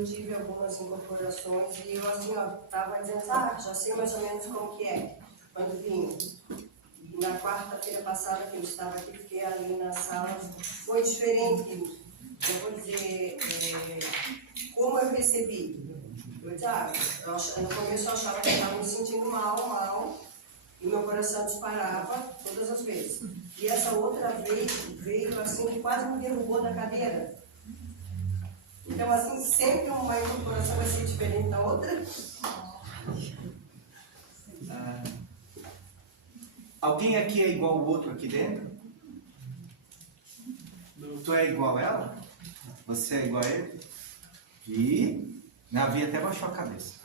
eu tive algumas incorporações e eu assim, ó, tava dizendo, já sei mais ou menos como que é. Quando vim, na quarta-feira passada que eu estava aqui, fiquei ali na sala, foi diferente, eu vou dizer, como eu recebi. Eu disse, no começo eu achava que eu estava me sentindo mal, e meu coração disparava todas as vezes. E essa outra vez veio assim, que quase me derrubou da cadeira. Então, assim, sempre uma incorporação vai ser diferente da outra. Alguém aqui é igual ao outro aqui dentro? Tu é igual a ela? Você é igual a ele? E Navi até baixou a cabeça.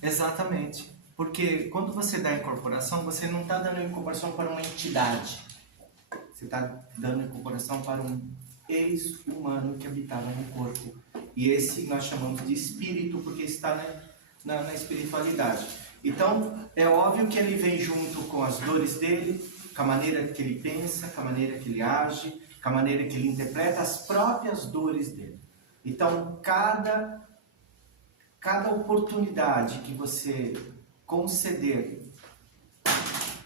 Exatamente. Porque quando você dá incorporação, você não está dando incorporação para uma entidade. Você está dando incorporação para um ex-humano que habitava no corpo. E esse nós chamamos de espírito, porque está na espiritualidade. Então, é óbvio que ele vem junto com as dores dele, com a maneira que ele pensa, com a maneira que ele age, com a maneira que ele interpreta as próprias dores dele. Então, cada oportunidade que você conceder,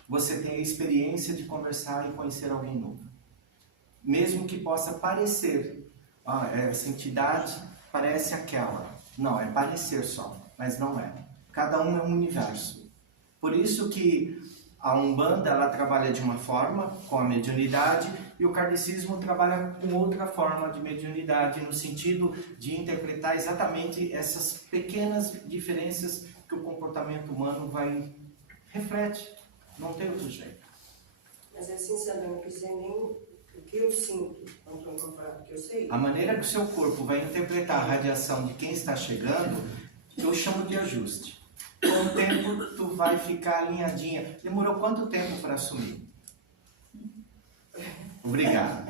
você tem a experiência de conversar e conhecer alguém novo. Mesmo que possa parecer, essa entidade parece aquela. Não, é parecer só, mas não é. Cada um é um universo. Por isso que a Umbanda ela trabalha de uma forma, com a mediunidade, e o kardecismo trabalha com outra forma de mediunidade, no sentido de interpretar exatamente essas pequenas diferenças que o comportamento humano reflete. Não tem outro jeito. Mas assim, Sandra, eu não quis dizer nem o que eu sinto quando estou incorporado, porque eu sei. A maneira que o seu corpo vai interpretar a radiação de quem está chegando, eu chamo de ajuste. Com o tempo, tu vai ficar alinhadinha. Demorou quanto tempo para assumir? Obrigado.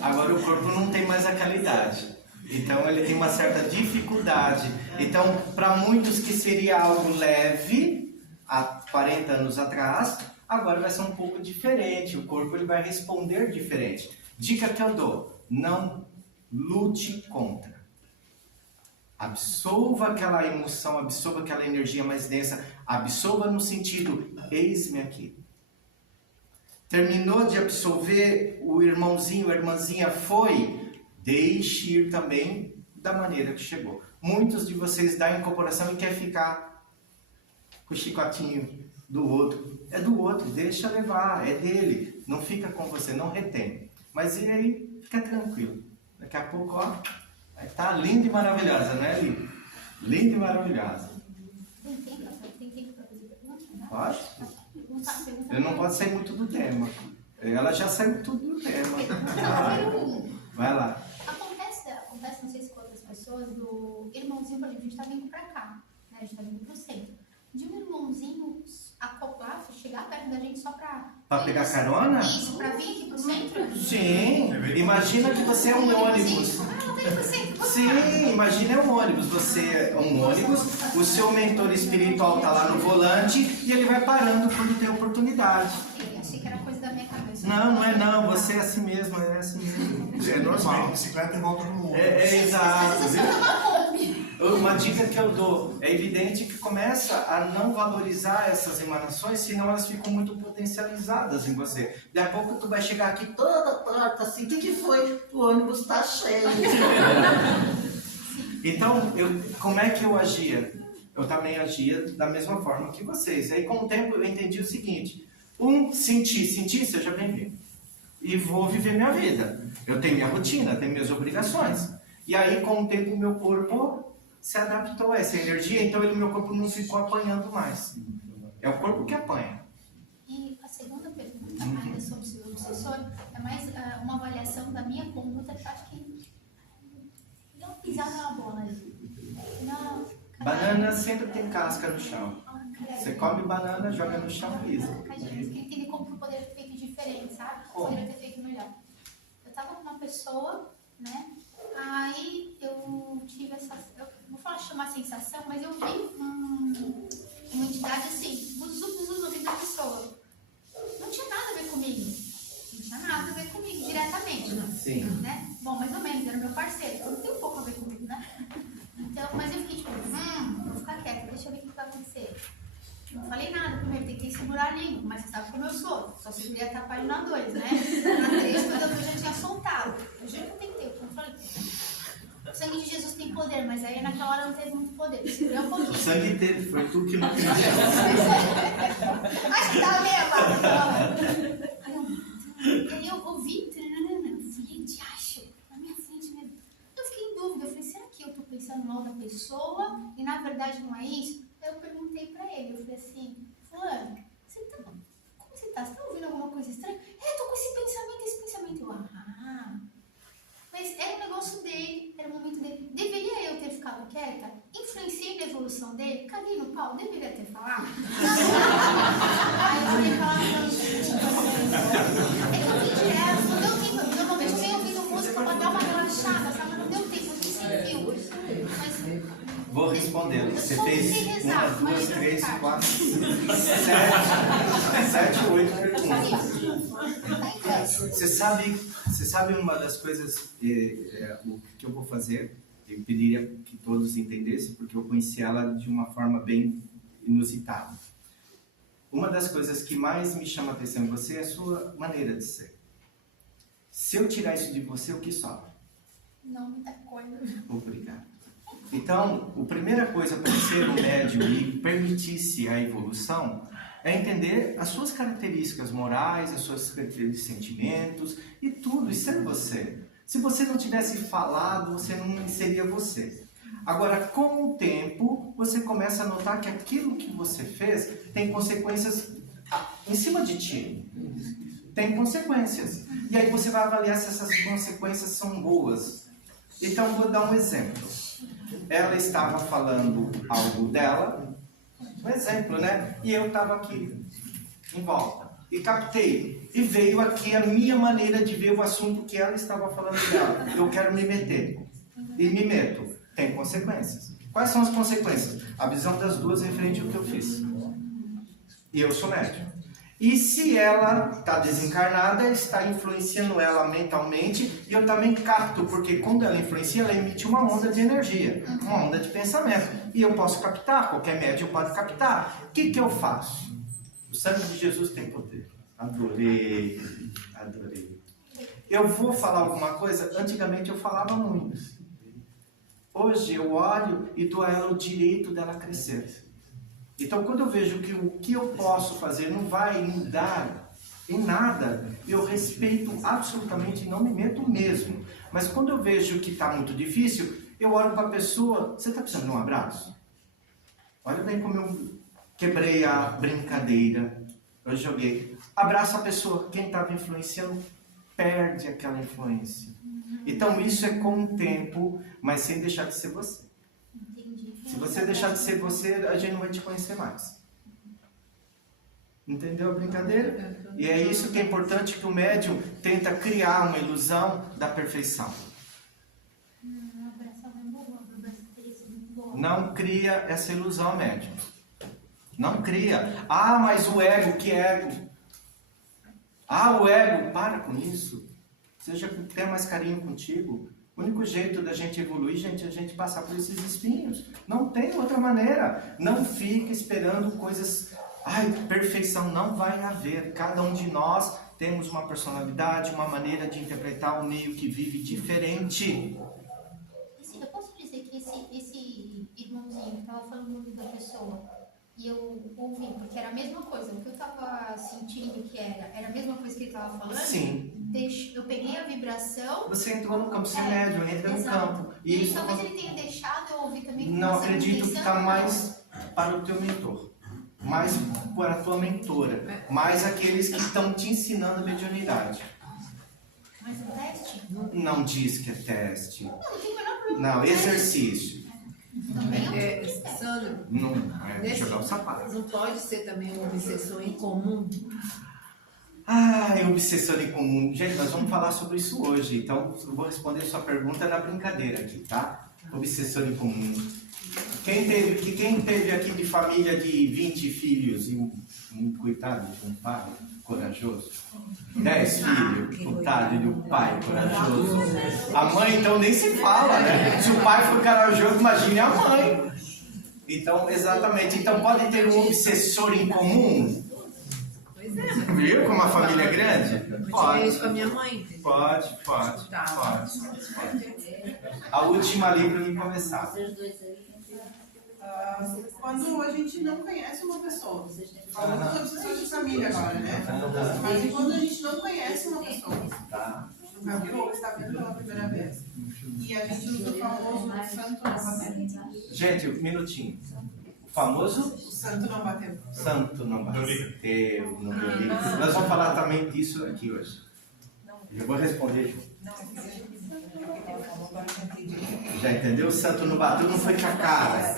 Agora o corpo não tem mais aquela idade. Então ele tem uma certa dificuldade. Então, para muitos que seria algo leve, há 40 anos atrás, agora vai ser um pouco diferente. O corpo ele vai responder diferente. Dica que eu dou: não lute contra. Absolva aquela emoção, absolva aquela energia mais densa, absolva no sentido, eis-me aqui. Terminou de absolver, o irmãozinho, a irmãzinha foi, deixe ir também da maneira que chegou. Muitos de vocês dão incorporação e quer ficar com o chicotinho do outro. É do outro, deixa levar, é dele. Não fica com você, não retém. Mas ele aí, fica tranquilo. Daqui a pouco, vai estar linda e maravilhosa, né, Li? Linda e maravilhosa. Tem tempo para fazer pergunta? Pode? Eu não posso sair muito do tema. Ela já saiu tudo do tema. Vai lá. Acontece, não sei se com outras pessoas, do irmãozinho, por exemplo, a gente está vindo para cá, né? A gente está vindo para o centro. De um irmãozinho acoplar, chegar perto da gente só para... Para pegar carona? Isso, para vir aqui para o centro? Sim. Imagina que você é um ônibus. Sim, imagina um ônibus. Você é um ônibus, o seu mentor espiritual está lá no volante e ele vai parando quando tem oportunidade. Eu achei que era coisa da minha cabeça. Não é não. Você é assim mesmo, é assim mesmo. É normal, bicicleta e volta no mundo. Exato. Uma dica que eu dou, é evidente que começa a não valorizar essas emanações, senão elas ficam muito potencializadas em você. Daqui a pouco tu vai chegar aqui toda torta assim, o que foi? O ônibus está cheio. Então, como é que eu agia? Eu também agia da mesma forma que vocês. Aí com o tempo eu entendi o seguinte, sentir, seja bem-vindo. E vou viver minha vida. Eu tenho minha rotina, tenho minhas obrigações. E aí com o tempo o meu corpo se adaptou a essa energia, então meu corpo não ficou apanhando mais. É o corpo que apanha. E a segunda pergunta, ainda sobre o obsessor, é mais uma avaliação da minha conduta, que eu acho que deu uma pisada na bola ali. Banana sempre tem casca no chão. Você come banana, joga no chão e pisa. Eu queria entender como que eu poderia ter feito diferente, sabe? Como? Poderia ter feito melhor. Eu tava com uma pessoa, né? Aí eu tive essa... Eu não vou chamar sensação, mas eu vi uma entidade assim, buzu no ouvido da pessoa. Não tinha nada a ver comigo. Não tinha nada a ver comigo diretamente. Sim. Né? Bom, mais ou menos, era meu parceiro. Então não tem um pouco a ver comigo. segurar a língua, mas você sabe como eu sou. Só segurei até a página 2, né? Na 3, quando eu já tinha soltado. Eu juro que eu tentei, eu controlei. O sangue de Jesus tem poder, mas aí naquela hora não teve muito poder. Segurei um pouquinho. O sangue teve, foi tu que não entendeu. Acho que tava meio abaixo. E aí eu ouvi, eu falei, de acho, na minha frente mesmo. Eu fiquei em dúvida, eu falei, será que eu tô pensando mal da pessoa e na verdade não é isso? Aí eu perguntei pra ele, eu falei assim, fulano, como você tá? Você tá ouvindo alguma coisa estranha? Eu tô com esse pensamento. Eu, mas era um negócio dele, era o momento dele. Deveria eu ter ficado quieta? Influenciei na evolução dele? Caguei no pau? Deveria ter falado? Aí eu falei falar é que eu vim direto, não deu tempo. Normalmente eu venho ouvindo música pra dar uma relaxada, sabe? Não deu tempo, eu fiquei sem fio. Mas Vou responder. Você só fez sei rezar, 1, 2, mas 3, não 4, 7, 8 perguntas. Você sabe uma das coisas o que eu vou fazer? Eu pediria que todos entendessem, porque eu conheci ela de uma forma bem inusitada. Uma das coisas que mais me chama a atenção em você é a sua maneira de ser. Se eu tirar isso de você, o que sobra? não, muita coisa. Obrigado. Então, a primeira coisa para ser um médium e permitir-se a evolução é entender as suas características morais, as suas características de sentimentos e tudo, isso é você. Se você não tivesse falado, você não seria você. Agora, com o tempo, você começa a notar que aquilo que você fez tem consequências em cima de ti. Tem consequências. E aí você vai avaliar se essas consequências são boas. Então, vou dar um exemplo. Ela estava falando algo dela, um exemplo, né? E eu estava aqui, em volta. E captei. E veio aqui a minha maneira de ver o assunto que ela estava falando dela. Eu quero me meter. E me meto. Tem consequências. Quais são as consequências? A visão das duas referente ao que eu fiz. E eu sou médium. E se ela está desencarnada, está influenciando ela mentalmente, e eu também capto, porque quando ela influencia, ela emite uma onda de energia, uma onda de pensamento. E eu posso captar, qualquer médium pode captar. O que eu faço? O sangue de Jesus tem poder. Adorei, adorei. Eu vou falar alguma coisa? Antigamente eu falava muito. Hoje eu olho e dou a ela o direito dela crescer. Então, quando eu vejo que o que eu posso fazer não vai mudar em nada, eu respeito absolutamente e não me meto mesmo. Mas quando eu vejo que está muito difícil, eu olho para a pessoa, você está precisando de um abraço? Olha bem como eu quebrei a brincadeira, eu joguei. Abraça a pessoa, quem estava influenciando perde aquela influência. Então, isso é com o tempo, mas sem deixar de ser você. Se você deixar de ser você, a gente não vai te conhecer mais. Entendeu a brincadeira? E é isso que é importante, que o médium tenta criar uma ilusão da perfeição. Não cria essa ilusão, médium. Não cria. Ah, mas o ego, que ego? Ah, o ego, para com isso. Seja tenha mais carinho contigo. O único jeito da gente evoluir, gente, é a gente passar por esses espinhos. Não tem outra maneira. Não fique esperando coisas... Ai, perfeição não vai haver. Cada um de nós temos uma personalidade, uma maneira de interpretar o meio que vive diferente. Eu posso dizer que esse irmãozinho estava falando no ouvido da pessoa e eu ouvi, porque era a mesma coisa. O que eu estava sentindo que era a mesma coisa que ele estava falando. Sim. Eu peguei a vibração. Você entrou no campo, você é médium, entra no campo. E isso, talvez ele tenha deixado eu ouvir também. Não acredito que está mais para o teu mentor, mais para a tua mentora, mais aqueles que estão te ensinando a mediunidade. Mas o teste? Não diz que é teste. Não tem o menor problema. Não, exercício. Também Sandro, Não é jogar o sapato. não pode ser também uma obsessão em comum? É obsessão em comum. Gente, nós vamos falar sobre isso hoje. Então, eu vou responder a sua pergunta na brincadeira aqui, tá? Obsessão em comum. Quem teve aqui de família de 20 filhos e um coitado de um pai corajoso? 10 filhos, coitado de um pai corajoso. A mãe, então, nem se fala, né? Se o pai for corajoso, imagine a mãe. Então, exatamente. Então, pode ter um obsessor em comum? Viu como a família é grande? Eu tive Pode. isso com a minha mãe, entendeu? Pode. A última ali para mim começar. Quando a gente não conhece uma pessoa, falando sobre obsessões de família agora, né? Mas e quando a gente não conhece uma pessoa, Tá. nunca viu ou está vendo pela primeira vez, e a gente usa o famoso santo não bateu. Gente, um minutinho. O famoso O santo não bateu. santo não bateu. Nós vamos falar também disso aqui hoje. Eu vou responder, João. Já entendeu? O santo não bateu, não foi com a cara.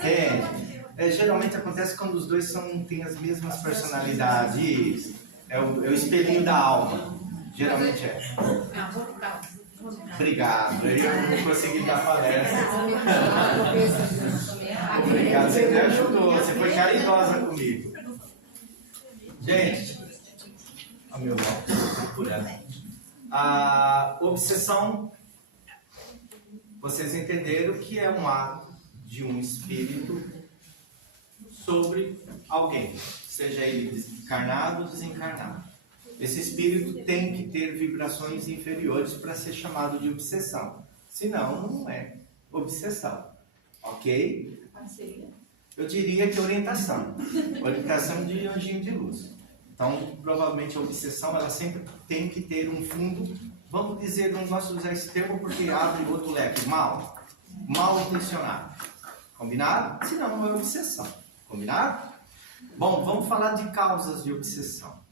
Geralmente acontece quando os dois têm as mesmas personalidades. É o espelhinho da alma. Geralmente é. Ah, vou ficar. Obrigado. Eu não consegui dar palestra. Obrigado, você me ajudou. Você foi caridosa comigo. Gente, o meu irmão, procurando. A obsessão, vocês entenderam que é um ato de um espírito sobre alguém, seja ele encarnado ou desencarnado. Esse espírito tem que ter vibrações inferiores para ser chamado de obsessão. Senão, não é obsessão. Ok? Eu diria que orientação. Orientação de anjinho de luz. Então, provavelmente a obsessão, ela sempre tem que ter um fundo, vamos dizer, não gosto de usar esse termo porque abre outro leque, mal intencionado. Combinado? Senão, não é obsessão. Combinado? Bom, vamos falar de causas de obsessão.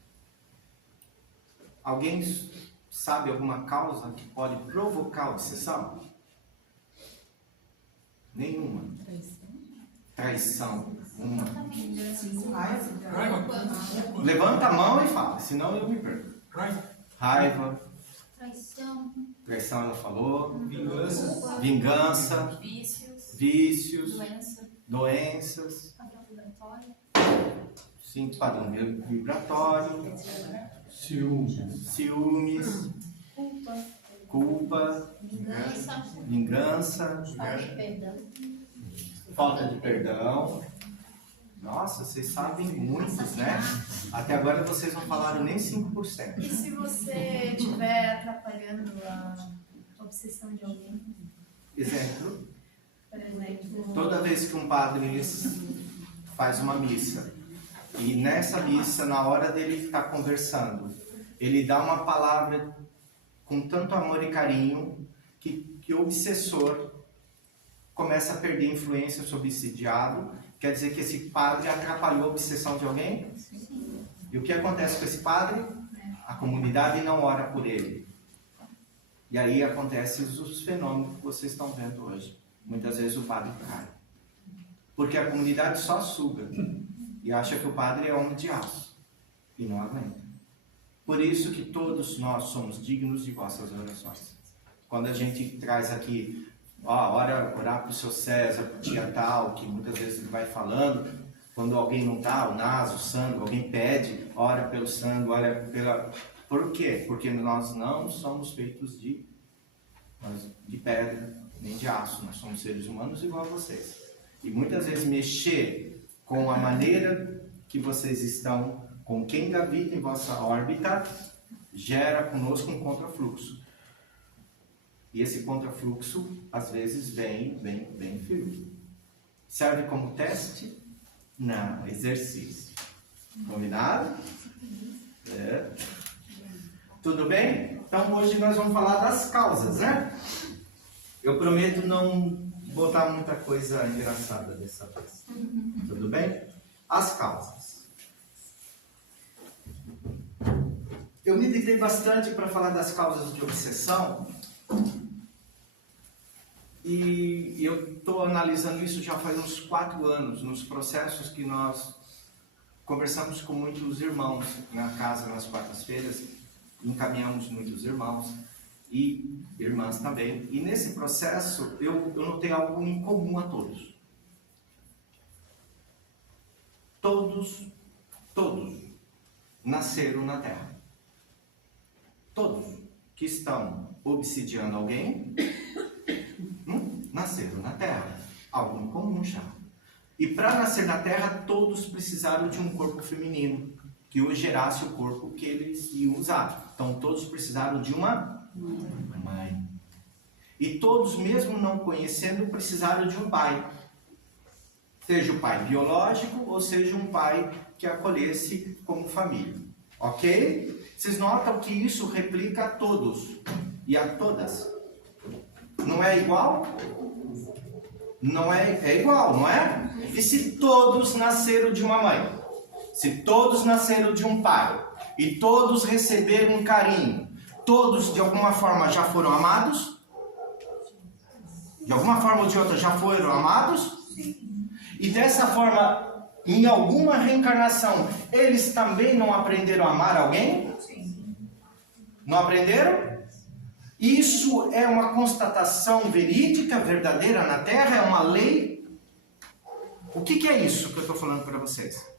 Alguém sabe alguma causa que pode provocar obsessão? Nenhuma. Traição. Uma. Levanta a mão e fala, senão eu me perco. Raiva. Traição ela falou. Vingança. Vícios. Doenças. Sim, padrão vibratório. Ciúmes. Culpa. Vingança. Falta de perdão. Nossa, vocês sabem muitos, né? Até agora vocês não falaram nem 5%. E se você estiver atrapalhando a obsessão de alguém? Exemplo, Por exemplo, toda vez que um padre faz uma missa, e nessa missa, na hora dele estar conversando, ele dá uma palavra com tanto amor e carinho, que o obsessor começa a perder influência sobre esse diabo. Quer dizer que esse padre atrapalhou a obsessão de alguém? Sim. E o que acontece com esse padre? A comunidade não ora por ele. E aí acontecem os fenômenos que vocês estão vendo hoje. Muitas vezes o padre cai. Porque a comunidade só suga. E acha que o padre é homem de aço. E não aguenta. Por isso que todos nós somos dignos de vossas orações. Quando a gente traz aqui... orar para o seu César, para o tia tal, que muitas vezes ele vai falando, quando alguém não está, o naso, o sangue, alguém pede, ora pelo sangue, ora pela... Por quê? Porque nós não somos feitos de pedra, nem de aço, nós somos seres humanos igual a vocês. E muitas vezes mexer com a maneira que vocês estão, com quem gravita em vossa órbita, gera conosco um contrafluxo. E esse contrafluxo, às vezes, vem firme. Serve como teste? Não, exercício. Combinado? É. Tudo bem? Então, hoje nós vamos falar das causas, né? Eu prometo não botar muita coisa engraçada dessa vez. Tudo bem? As causas. Eu me dediquei bastante para falar das causas de obsessão. E eu estou analisando isso já faz uns 4 anos, nos processos que nós conversamos com muitos irmãos na casa nas quartas-feiras, encaminhamos muitos irmãos e irmãs também. E nesse processo eu notei algo em comum a todos. Todos nasceram na Terra. Todos que estão obsidiando alguém nasceram na Terra. Algo em comum já. E para nascer na Terra, todos precisaram de um corpo feminino que o gerasse o corpo que eles iam usar. Então todos precisaram de uma mãe. E todos, mesmo não conhecendo, precisaram de um pai. Seja o pai biológico ou seja um pai que acolhesse como família. Ok? Vocês notam que isso replica a todos e a todas. Não é igual? Não é igual, não é? E se todos nasceram de uma mãe? Se todos nasceram de um pai? E todos receberam um carinho? Todos de alguma forma já foram amados? De alguma forma ou de outra já foram amados? E dessa forma, em alguma reencarnação, eles também não aprenderam a amar alguém? Não aprenderam? Isso é uma constatação verídica, verdadeira na Terra? É uma lei? O que é isso que eu estou falando para vocês?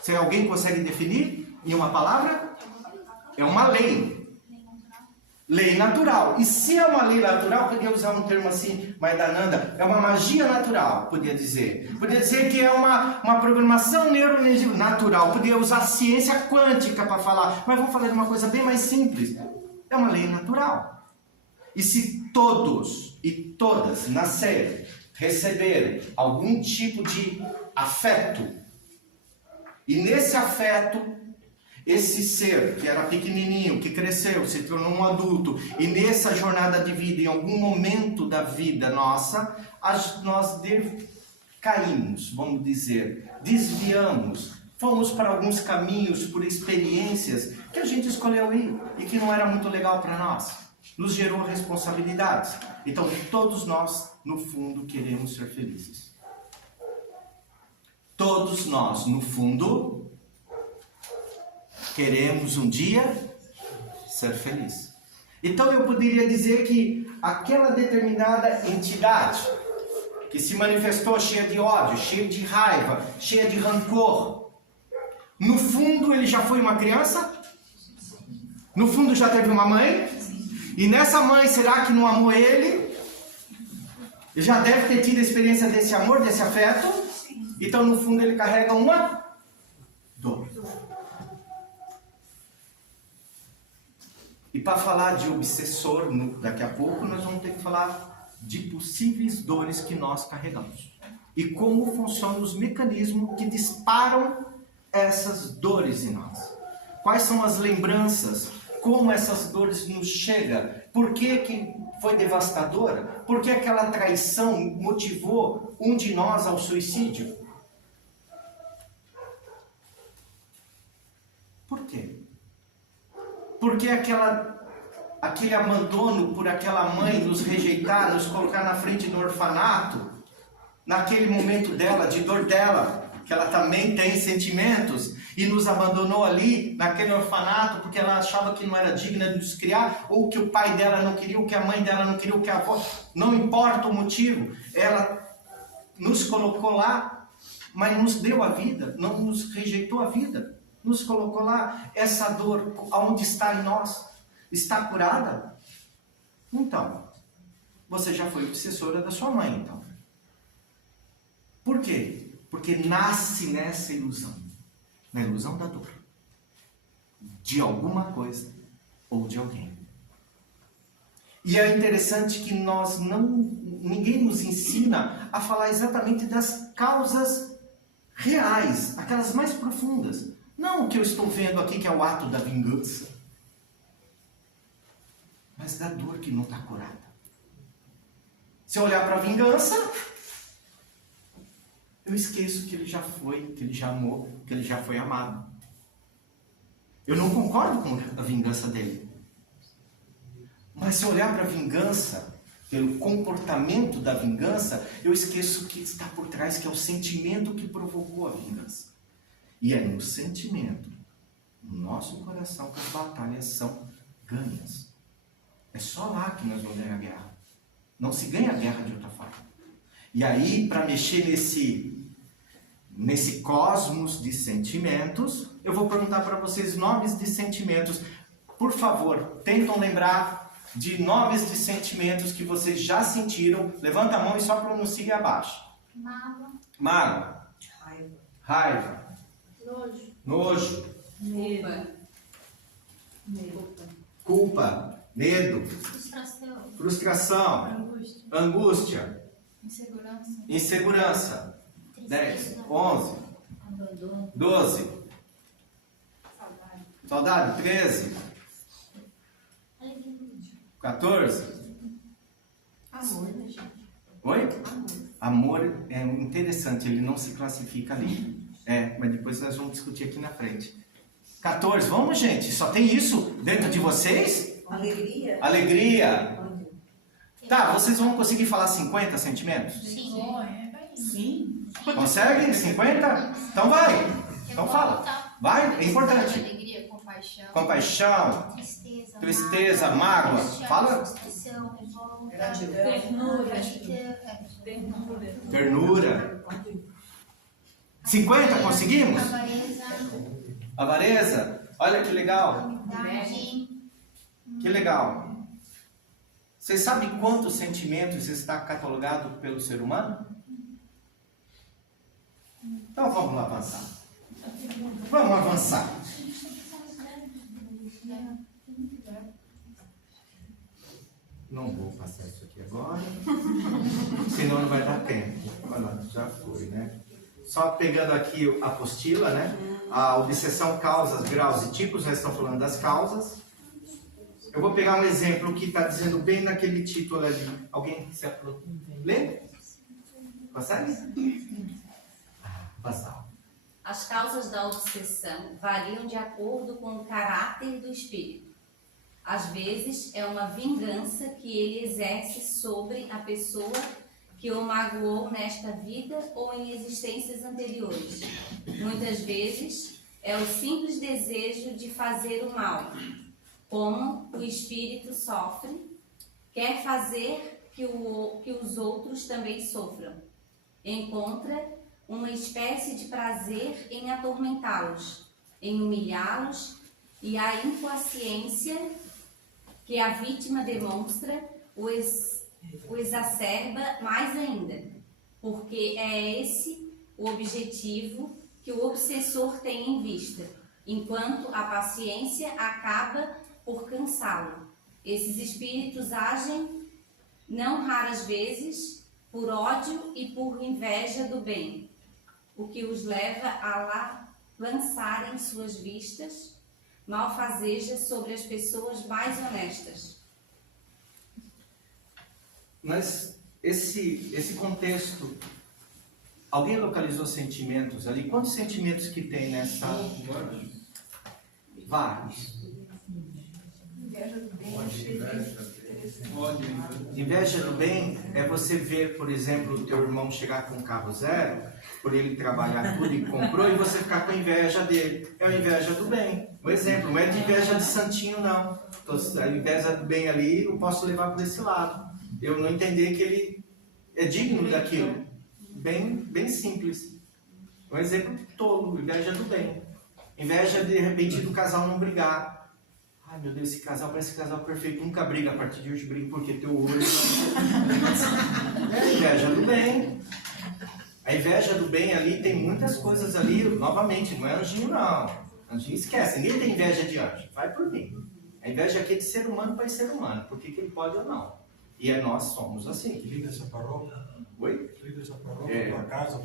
Se alguém consegue definir em uma palavra? É uma lei. Lei natural. E se é uma lei natural, podia usar um termo assim, Maidananda, é uma magia natural, podia dizer. Podia dizer que é uma programação neuronatural. Podia usar ciência quântica para falar. Mas vou falar de uma coisa bem mais simples. É uma lei natural. E se todos e todas nascerem, receberem algum tipo de afeto, e nesse afeto, esse ser que era pequenininho, que cresceu, se tornou um adulto, e nessa jornada de vida, em algum momento da vida nossa, nós caímos, vamos dizer, desviamos, fomos para alguns caminhos, por experiências que a gente escolheu ir e que não era muito legal para nós. Nos gerou responsabilidades. Então, todos nós, no fundo, queremos ser felizes. Todos nós, no fundo, queremos um dia ser feliz. Então, eu poderia dizer que aquela determinada entidade que se manifestou cheia de ódio, cheia de raiva, cheia de rancor, no fundo ele já foi uma criança? No fundo já teve uma mãe? E nessa mãe, será que não amou ele? Ele já deve ter tido a experiência desse amor, desse afeto? Então no fundo ele carrega uma dor. E para falar de obsessor, daqui a pouco nós vamos ter que falar de possíveis dores que nós carregamos. E como funcionam os mecanismos que disparam essas dores em nós. Quais são as lembranças? Como essas dores nos chegam? Por que foi devastadora? Por que aquela traição motivou um de nós ao suicídio? Por quê? Porque aquele abandono por aquela mãe nos rejeitar, nos colocar na frente do orfanato, naquele momento dela, de dor dela, que ela também tem sentimentos, e nos abandonou ali, naquele orfanato, porque ela achava que não era digna de nos criar, ou que o pai dela não queria, ou que a mãe dela não queria, ou que a avó, não importa o motivo, ela nos colocou lá, mas nos deu a vida, não nos rejeitou a vida, nos colocou lá. Essa dor, aonde está em nós? Está curada? Então, você já foi obsessora da sua mãe, então. Por quê? Porque nasce nessa ilusão, na ilusão da dor, de alguma coisa ou de alguém. E é interessante que ninguém nos ensina a falar exatamente das causas reais, aquelas mais profundas. Não o que eu estou vendo aqui, que é o ato da vingança, mas da dor que não está curada. Se eu olhar para a vingança, eu esqueço que ele já foi, que ele já amou, que ele já foi amado. Eu não concordo com a vingança dele. Mas se eu olhar para a vingança, pelo comportamento da vingança, eu esqueço que está por trás, que é o sentimento que provocou a vingança. E é no sentimento, no nosso coração, que as batalhas são ganhas. É só lá que nós vamos ganhar a guerra. Não se ganha a guerra de outra forma. E aí, para mexer nesse cosmos de sentimentos, eu vou perguntar para vocês nomes de sentimentos. Por favor, tentam lembrar de nomes de sentimentos que vocês já sentiram. Levanta a mão e só pronuncia abaixo. Mágoa. Mágoa. Raiva. Raiva. Nojo. Nojo, Medo. culpa, medo, Frustração. frustração, Angústia. angústia, Insegurança. insegurança. 10, Tristeza. 11, Abandono. 12, saudade, 13, Alegria. 14. Amor, né, gente? Oi? Amor é interessante, ele não se classifica ali. Mas depois nós vamos discutir aqui na frente. 14, vamos, gente, só tem isso dentro de vocês? Alegria. Alegria. Tá, vocês vão conseguir falar 50 sentimentos? Sim. Vergonha. Vai indo. Sim. Conseguem? 50? Então vai. Então fala. Revolta. Vai, é importante. Alegria, compaixão. Compaixão, Tristeza. tristeza, mágoa. angústia, Fala. Frustração. Revolta. Gratidão. Ternura. Ternura. Ternura. 50 conseguimos? Avareza. Avareza. Olha que legal. Humildade. Que legal. Vocês sabem quantos sentimentos está catalogado pelo ser humano? Então vamos lá avançar. Vamos avançar. Não vou passar isso aqui agora, senão não vai dar tempo. Olha, já foi, né? Só pegando aqui a apostila, né? A obsessão, causas, graus e tipos, nós estamos falando das causas. Eu vou pegar um exemplo que está dizendo bem naquele título ali. Alguém se aproxima? Lê? Consegue? Passar. As causas da obsessão variam de acordo com o caráter do espírito. Às vezes, é uma vingança que ele exerce sobre a pessoa que o magoou nesta vida ou em existências anteriores. Muitas vezes, é o simples desejo de fazer o mal. Como o espírito sofre, quer fazer que os outros também sofram. Encontra uma espécie de prazer em atormentá-los, em humilhá-los, e a impaciência que a vítima demonstra o exacerba mais ainda, porque é esse o objetivo que o obsessor tem em vista, enquanto a paciência acaba por cansá-lo. Esses espíritos agem, não raras vezes, por ódio e por inveja do bem, o que os leva a lançarem suas vistas malfazejas sobre as pessoas mais honestas. Mas esse contexto, alguém localizou sentimentos ali? Quantos sentimentos que tem nessa? Vários. Inveja do bem. Inveja do bem é você ver, por exemplo, o teu irmão chegar com um carro zero, por ele trabalhar tudo e comprou, e você ficar com inveja dele. É a inveja do bem. Um exemplo, não é de inveja de santinho, não. Então, a inveja do bem ali, eu posso levar por esse lado. Eu não entender que ele é digno daquilo. Bem simples. Um exemplo tolo, inveja do bem. Inveja, de repente, do casal não brigar. Ai, meu Deus, esse casal parece casal perfeito. Nunca briga, a partir de hoje briga porque teu olho... É a inveja do bem. A inveja do bem ali tem muitas coisas ali, novamente, não é anjinho não. Anjinho esquece, ninguém tem inveja de anjo. Vai por mim. A inveja aqui é de ser humano para ser humano, porque que ele pode ou não. E nós somos assim. Líder separou? Oi? Líder separou tua casa?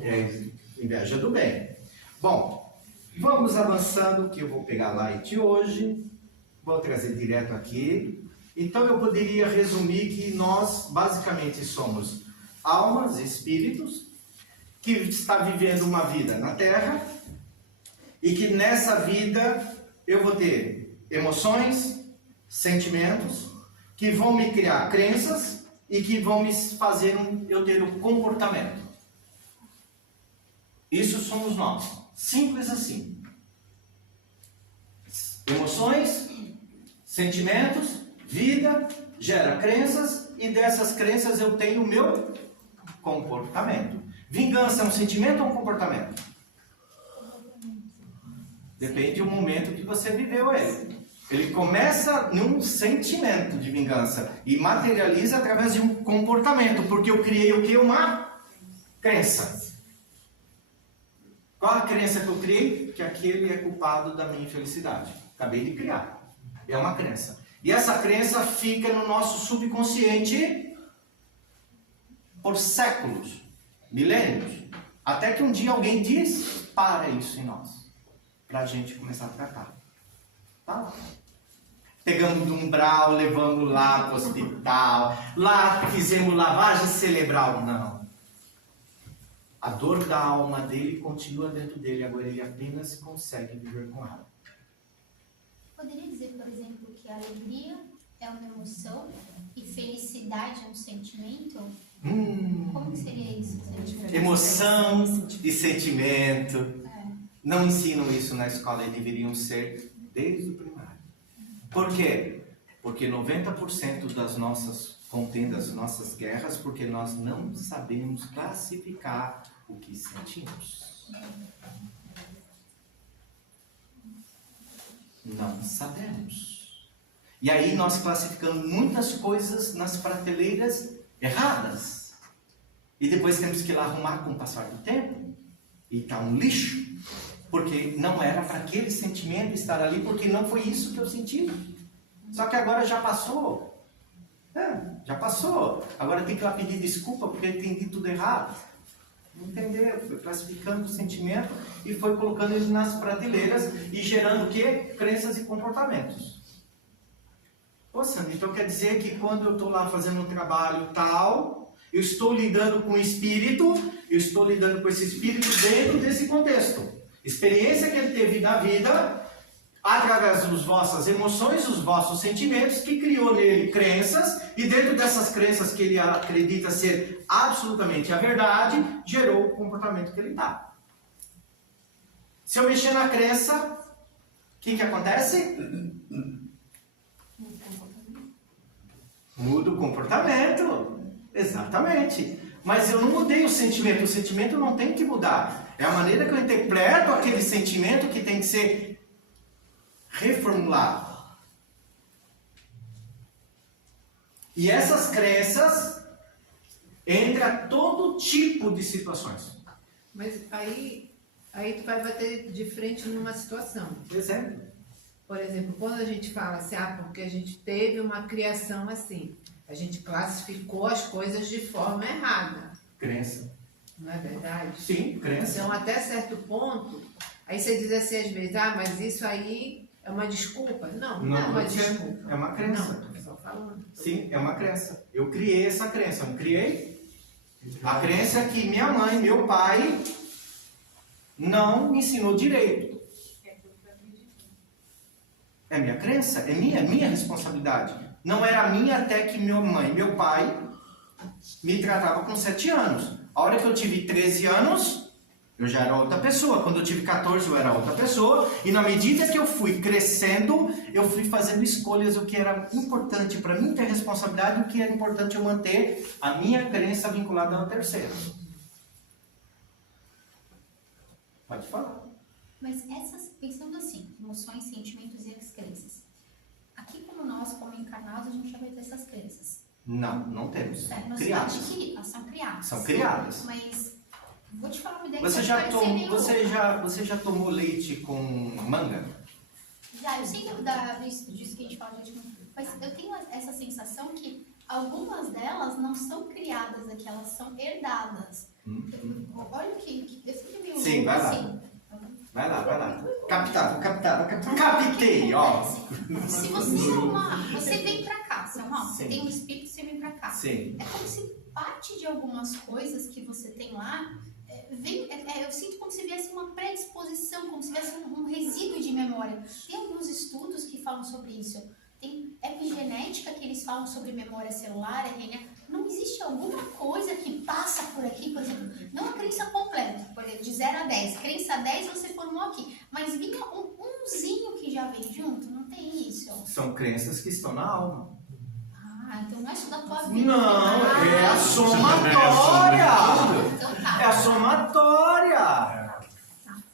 Inveja do bem. Bom, vamos avançando, que eu vou pegar Light hoje. Vou trazer direto aqui. Então eu poderia resumir que nós basicamente somos almas, espíritos, que está vivendo uma vida na Terra e que nessa vida eu vou ter emoções, sentimentos, que vão me criar crenças e que vão me fazer eu ter um comportamento. Isso somos nós. Simples assim. Emoções, sentimentos, vida, gera crenças e dessas crenças eu tenho o meu comportamento. Vingança é um sentimento ou um comportamento? Depende do momento que você viveu ele. Ele começa num sentimento de vingança e materializa através de um comportamento, porque eu criei o que? Uma crença. Qual a crença que eu criei? Que aquele é culpado da minha infelicidade. Acabei de criar. É uma crença. E essa crença fica no nosso subconsciente por séculos, milênios. Até que um dia alguém dispara isso em nós. Para a gente começar a tratar. Tá? Pegamos do umbral, levamos lá para o hospital. Lá fizemos lavagem cerebral. Não. A dor da alma dele continua dentro dele. Agora ele apenas consegue viver com ela. Poderia dizer, por exemplo, que a alegria é uma emoção e felicidade é um sentimento? Como que seria isso? Emoção e sentimento. Não ensinam isso na escola e deveriam ser desde o primário. Por quê? Porque 90% das nossas contendas, nossas guerras, porque nós não sabemos classificar o que sentimos. Não sabemos. E aí nós classificamos muitas coisas nas prateleiras erradas. E depois temos que ir lá arrumar com o passar do tempo. E está um lixo. Porque não era para aquele sentimento estar ali, porque não foi isso que eu senti. Só que agora já passou. Já passou. Agora tem que ir lá pedir desculpa porque eu entendi tudo errado. Entendeu? Foi classificando o sentimento e foi colocando ele nas prateleiras e gerando o quê? Crenças e comportamentos. Poxa, então quer dizer que quando eu estou lá fazendo um trabalho tal, eu estou lidando com o espírito, eu estou lidando com esse espírito dentro desse contexto. Experiência que ele teve na vida, através das vossas emoções, os vossos sentimentos, que criou nele crenças, e dentro dessas crenças que ele acredita ser absolutamente a verdade, gerou o comportamento que ele dá. Se eu mexer na crença, o que acontece? Muda o comportamento. Exatamente. Mas eu não mudei o sentimento não tem que mudar. É a maneira que eu interpreto aquele sentimento que tem que ser reformulado. E essas crenças entram todo tipo de situações. Mas aí tu vai bater de frente numa situação. Exemplo. Por exemplo, quando a gente fala assim, porque a gente teve uma criação assim, a gente classificou as coisas de forma errada. Crença. Não é verdade? Sim, crença. Então, até certo ponto, aí você diz assim às vezes, mas isso aí é uma desculpa? Não é uma desculpa. É uma crença. Não, só falando. Sim, é uma crença. Eu criei essa crença, não criei? A crença é que minha mãe, meu pai, não me ensinou direito. É minha crença, é minha responsabilidade. Não era minha até que minha mãe, meu pai, me tratava com 7 anos. A hora que eu tive 13 anos, eu já era outra pessoa. Quando eu tive 14, eu era outra pessoa. E na medida que eu fui crescendo, eu fui fazendo escolhas o que era importante para mim ter responsabilidade, o que era importante eu manter a minha crença vinculada ao terceiro. Pode falar. Mas pensando assim, emoções, sentimentos e as crenças. Aqui como nós, como encarnados, a gente já vai ter essas crenças. Não temos. Nós Criadas. são criadas. São criadas. Mas vou te falar uma ideia Você que já, pode parecer meio louca. você já tomou leite com manga? Já, eu sei disso que a gente fala, mas eu tenho essa sensação que algumas delas não são criadas aqui, elas são herdadas. Olha o que eu fico meio Sim, louca, vai lá. assim. Vai lá. Captei, ó. Se você arrumar, você vem pra cá, você arruma, Sim. você tem um espírito, você vem pra cá. Sim. É como se parte de algumas coisas que você tem lá, eu sinto como se tivesse uma predisposição, como se tivesse um resíduo de memória. Tem alguns estudos que falam sobre isso. Tem epigenética que eles falam sobre memória celular, RNA. Não existe alguma coisa que passa por aqui, por exemplo, não a crença completa, por exemplo, de 0 a 10. Crença 10 você formou aqui, mas vinha umzinho que já vem junto, não tem isso. São crenças que estão na alma. Então não é isso da tua vida. Não, é a somatória. Então tá. É a somatória.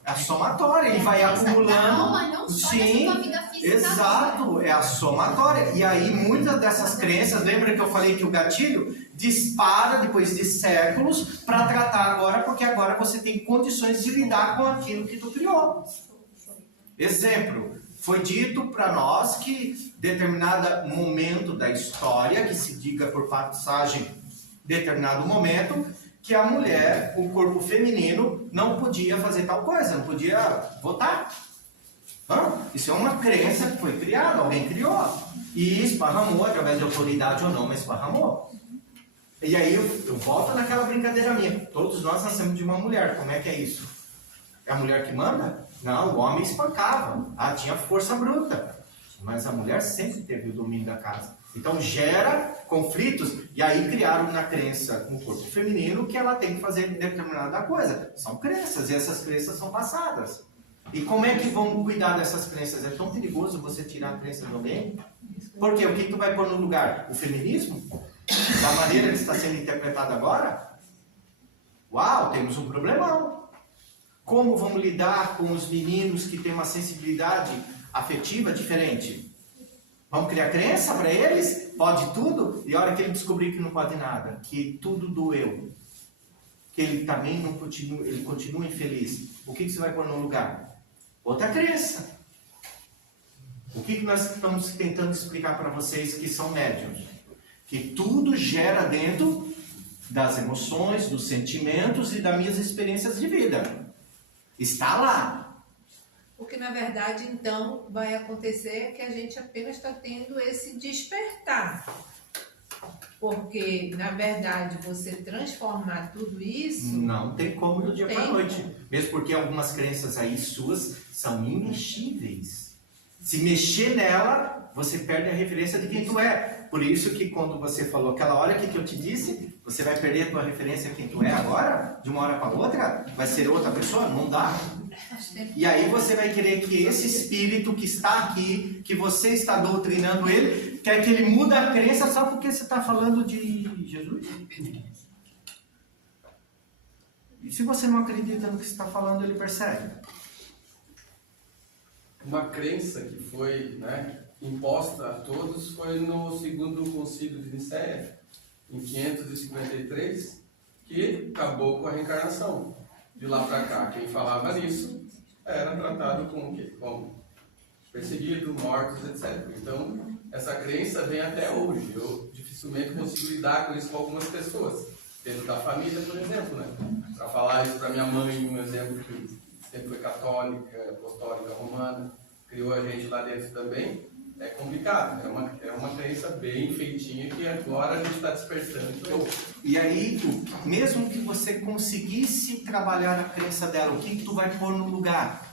É a somatória. Ele vai Mas acumulando. Não, mas não só Sim. da tua vida física. Exato. É a somatória. E aí, muitas dessas crenças, lembra que eu falei que o gatilho dispara depois de séculos para tratar agora, porque agora você tem condições de lidar com aquilo que tu criou. Exemplo, foi dito para nós que determinado momento da história, que se diga por passagem, determinado momento, que a mulher, o corpo feminino, não podia fazer tal coisa, não podia votar. Isso é uma crença que foi criada, alguém criou. E esparramou, através de autoridade ou não, mas esparramou. E aí eu volto naquela brincadeira minha. Todos nós nascemos de uma mulher, como é que é isso? É a mulher que manda? Não, o homem espancava. Tinha força bruta. Mas a mulher sempre teve o domínio da casa. Então gera conflitos. E aí criaram na crença no corpo feminino que ela tem que fazer determinada coisa. São crenças, e essas crenças são passadas. E como é que vão cuidar dessas crenças? É tão perigoso você tirar a crença de alguém? Por quê? O que tu vai pôr no lugar? O feminismo? Da maneira que está sendo interpretado agora? Uau, temos um problemão. Como vamos lidar com os meninos que têm uma sensibilidade afetiva diferente? Vamos criar crença para eles? Pode tudo? E a hora que ele descobrir que não pode nada, que tudo doeu, que ele também não continua, ele continua infeliz, o que você vai pôr no lugar? Outra crença. O que nós estamos tentando explicar para vocês que são médiuns? Que tudo gera dentro das emoções, dos sentimentos e das minhas experiências de vida. Está lá. O que na verdade então vai acontecer é que a gente apenas está tendo esse despertar. Porque, na verdade, você transformar tudo isso... Não tem como do dia para a noite. Mesmo porque algumas crenças aí suas são imexíveis. Se mexer nela, você perde a referência de quem tu é. Por isso que quando você falou aquela hora que eu te disse, você vai perder a tua referência de quem tu é agora, de uma hora para outra, vai ser outra pessoa? Não dá. E aí você vai querer que esse espírito que está aqui, que você está doutrinando ele, quer que ele mude a crença só porque você está falando de Jesus? E se você não acredita no que você está falando, ele percebe. Uma crença que foi, imposta a todos foi no segundo concílio de Nicéia, em 553, que acabou com a reencarnação. De lá para cá, quem falava nisso era tratado como perseguido, mortos, etc. Então, essa crença vem até hoje. Eu dificilmente consigo lidar com isso com algumas pessoas. Dentro da família, por exemplo, Para falar isso para minha mãe, um exemplo que sempre foi católica, apostólica, romana, criou a gente lá dentro também, é complicado. É uma crença bem feitinha que agora a gente está despertando. E aí, mesmo que você conseguisse trabalhar a crença dela, o que tu vai pôr no lugar?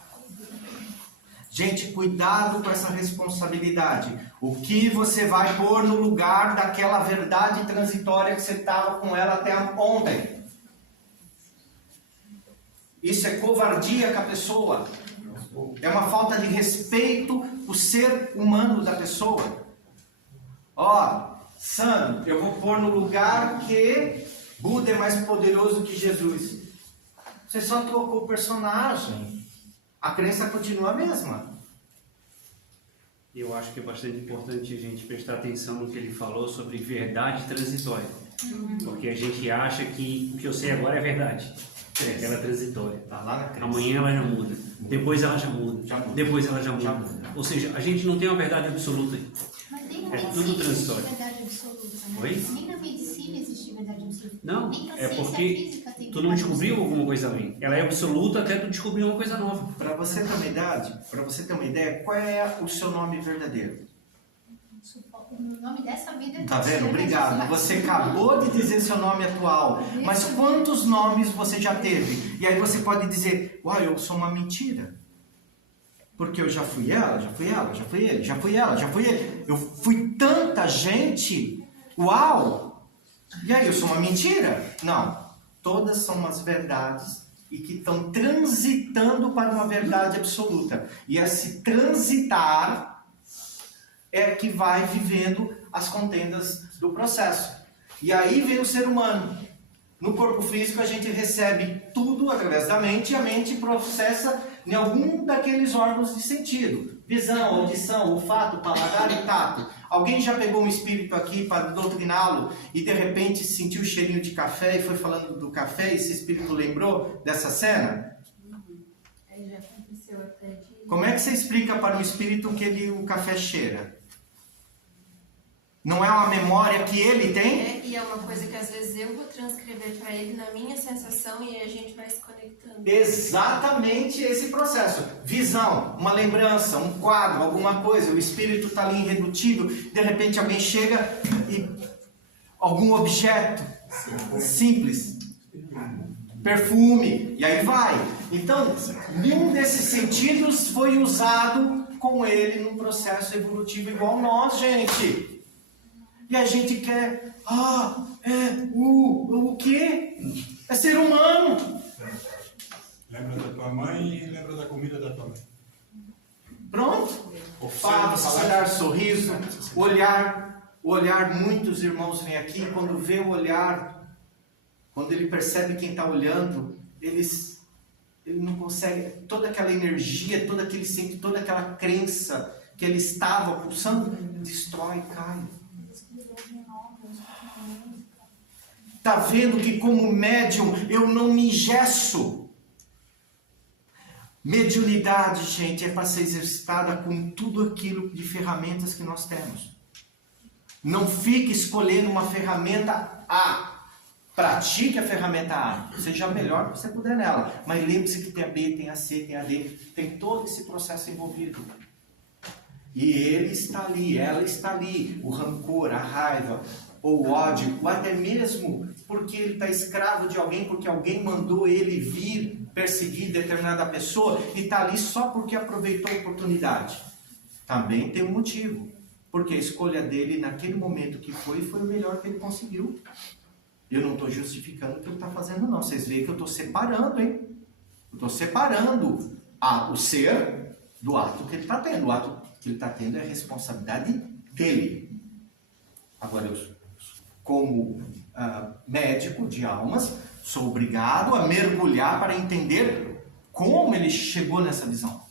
Gente, cuidado com essa responsabilidade. O que você vai pôr no lugar daquela verdade transitória que você estava com ela até ontem? Isso é covardia com a pessoa. É uma falta de respeito o ser humano da pessoa. Sam, eu vou pôr no lugar que Buda é mais poderoso que Jesus. Você só trocou o personagem. A crença continua a mesma. Eu acho que é bastante importante a gente prestar atenção no que ele falou sobre verdade transitória. Porque a gente acha que o que eu sei agora é verdade. Ela é transitória. Tá lá na crença. Amanhã ela já muda. Depois ela já muda. Depois ela já muda. Ou seja, a gente não tem uma verdade absoluta. Mas nem na É medicina tudo transitório. existe verdade absoluta, né? Oi? Nem na medicina existe verdade absoluta. Não, Nem na é ciência porque física tem tu não verdade descobriu absoluta. alguma coisa além. Ela é absoluta até tu descobrir uma coisa nova. Para você ter uma ideia, qual é o seu nome verdadeiro? O nome dessa vida é Tá vendo? Obrigado. Você acabou de dizer seu nome atual. Mas quantos nomes você já teve? E aí você pode dizer, eu sou uma mentira. Porque eu já fui ela, já fui ela, já fui ele, já fui ela, já fui ele. Eu fui tanta gente. Uau! E aí, eu sou uma mentira? Não. Todas são umas verdades e que estão transitando para uma verdade absoluta. E esse transitar é que vai vivendo as contendas do processo. E aí vem o ser humano. No corpo físico a gente recebe tudo através da mente e a mente processa em algum daqueles órgãos de sentido. Visão, audição, olfato, paladar e tato. Alguém já pegou um espírito aqui para doutriná-lo e de repente sentiu o cheirinho de café e foi falando do café e esse espírito lembrou dessa cena? Já aconteceu até de... Como é que você explica para um espírito que o café cheira? Não é uma memória que ele tem? E é uma coisa que às vezes eu vou transcrever para ele na minha sensação e a gente vai se conectando. Exatamente esse processo. Visão, uma lembrança, um quadro, alguma coisa. O espírito está ali irredutível. De repente alguém chega e... algum objeto simples. Perfume. E aí vai. Então, nenhum desses sentidos foi usado com ele num processo evolutivo igual nós, gente. E a gente quer, o quê? É ser humano. Lembra da tua mãe e lembra da comida da tua mãe. Pronto. Fato, olhar, sorriso, olhar, muitos irmãos vêm aqui, quando vê o olhar, quando ele percebe quem está olhando, ele não consegue, toda aquela energia, todo aquele sentimento, toda aquela crença que ele estava pulsando, destrói, cai. Está vendo que como médium eu não me engesso. Mediunidade, gente, é para ser exercitada com tudo aquilo de ferramentas que nós temos. Não fique escolhendo uma ferramenta A. Pratique a ferramenta A. Seja a melhor que você puder nela. Mas lembre-se que tem a B, tem a C, tem a D. Tem todo esse processo envolvido. E ele está ali, ela está ali. O rancor, a raiva, ou o ódio, ou até mesmo porque ele está escravo de alguém, porque alguém mandou ele vir perseguir determinada pessoa e está ali só porque aproveitou a oportunidade. Também tem um motivo. Porque a escolha dele naquele momento que foi o melhor que ele conseguiu. Eu não estou justificando o que ele está fazendo, não. Vocês veem que eu estou separando, hein? Eu estou separando o ser do ato que ele está tendo. O ato que ele está tendo é a responsabilidade dele. Agora, eu, como médico de almas, sou obrigado a mergulhar para entender como ele chegou nessa visão.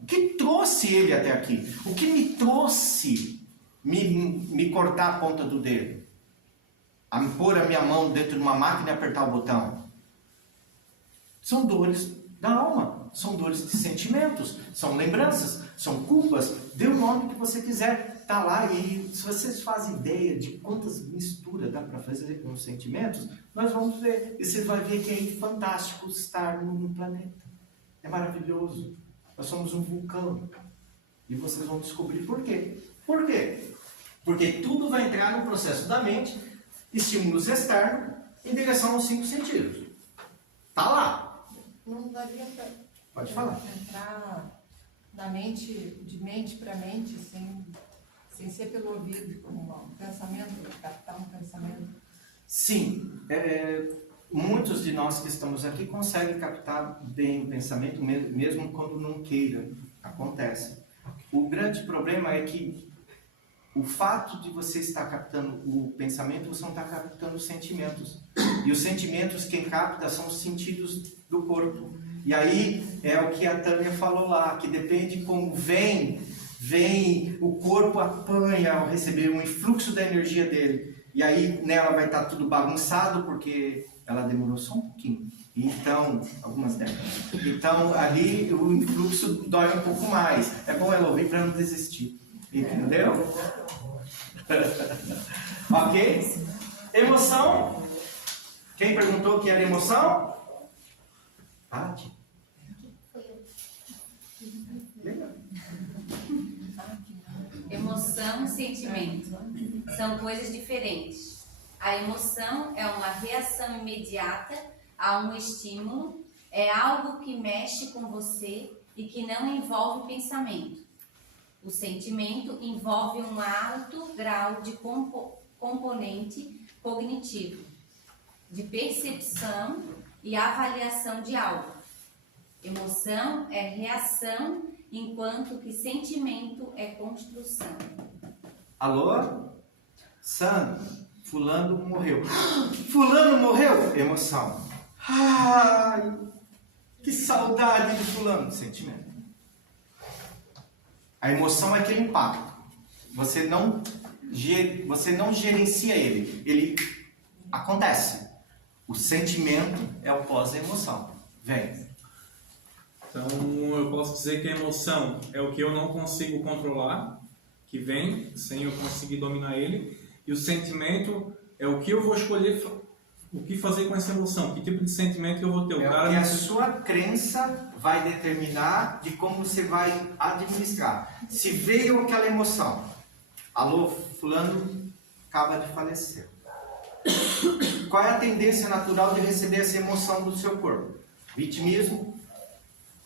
O que trouxe ele até aqui? O que me trouxe me cortar a ponta do dedo? A pôr a minha mão dentro de uma máquina e apertar o botão? São dores da alma, são dores de sentimentos, são lembranças, são culpas, dê o nome que você quiser, está lá. E se vocês fazem ideia de quantas misturas dá para fazer com os sentimentos, nós vamos ver, e você vai ver que é fantástico estar no planeta, é maravilhoso, nós somos um vulcão, e vocês vão descobrir por quê. Por quê? Porque tudo vai entrar no processo da mente, estímulos externos, em direção aos 5 sentidos. Está lá. Não daria para Pode falar. entrar na mente, de mente para mente, sem ser pelo ouvido, como um pensamento, captar um pensamento. Sim, muitos de nós que estamos aqui conseguem captar bem o pensamento, mesmo quando não queira, acontece. O grande problema é que o fato de você estar captando o pensamento, você não está captando os sentimentos. E os sentimentos, quem capta, são os sentidos do corpo. E aí é o que a Tânia falou lá, que depende como vem, o corpo apanha ao receber um influxo da energia dele. E aí nela vai estar tudo bagunçado, porque ela demorou só um pouquinho. Então, algumas décadas. Então, ali o influxo dói um pouco mais. É bom ela ouvir para não desistir. Entendeu? Ok? Emoção? Quem perguntou o que era emoção? Pati. Emoção e sentimento são coisas diferentes. A emoção é uma reação imediata a um estímulo, é algo que mexe com você e que não envolve pensamento. O sentimento envolve um alto grau de componente cognitivo, de percepção e avaliação de algo. Emoção é reação, enquanto que sentimento é construção. Alô? Sandro, fulano morreu. Fulano morreu? Emoção. Ai, Que saudade de fulano. Sentimento. A emoção é aquele impacto. Você não gerencia ele. Ele acontece. O sentimento é o pós-emoção. Vem. Então, eu posso dizer que a emoção é o que eu não consigo controlar, que vem sem eu conseguir dominar ele. E o sentimento é o que eu vou escolher, o que fazer com essa emoção, que tipo de sentimento que eu vou ter. É o que a sua crença vai determinar de como você vai administrar. Se veio aquela emoção, alô, fulano acaba de falecer. Qual é a tendência natural de receber essa emoção do seu corpo? Vitimismo,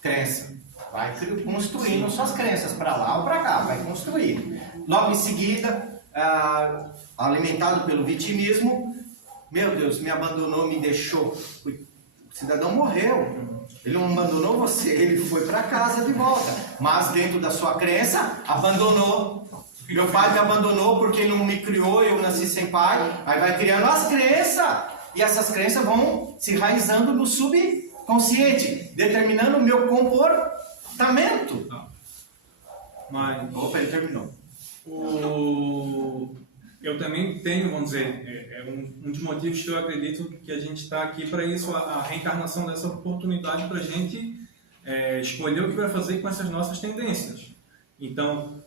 crença. Vai construindo suas crenças para lá ou para cá, vai construir. Logo em seguida, alimentado pelo vitimismo, meu Deus, me abandonou, me deixou. O cidadão morreu. Ele não abandonou você, ele foi para casa de volta. Mas dentro da sua crença, abandonou. Meu pai me abandonou porque ele não me criou, eu nasci sem pai. Aí vai criando as crenças. E essas crenças vão se enraizando no subconsciente, determinando o meu comportamento. Mas... Opa, ele terminou. Eu também tenho, vamos dizer, um dos motivos que eu acredito que a gente está aqui para isso, a reencarnação dessa oportunidade para a gente escolher o que vai fazer com essas nossas tendências. Então,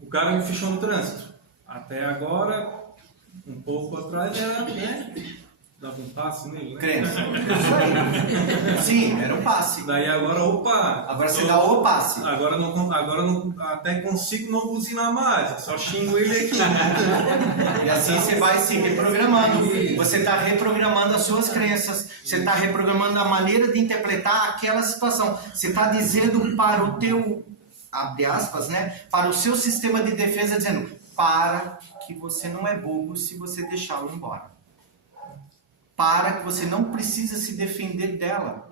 o cara me fechou no trânsito. Até agora, um pouco atrás, era, né? Dava um passe nele, né? Crença. Sim, era um passe. Daí agora, opa! Agora você dá o passe. Agora não, até consigo não buzinar mais, só xingo ele aqui. E assim você vai se reprogramando. Você está reprogramando as suas crenças. Você está reprogramando a maneira de interpretar aquela situação. Você está dizendo para o teu, abre aspas, né? Para o seu sistema de defesa, dizendo, para que você não é bobo se você deixá-lo embora. Para que você não precisa se defender dela.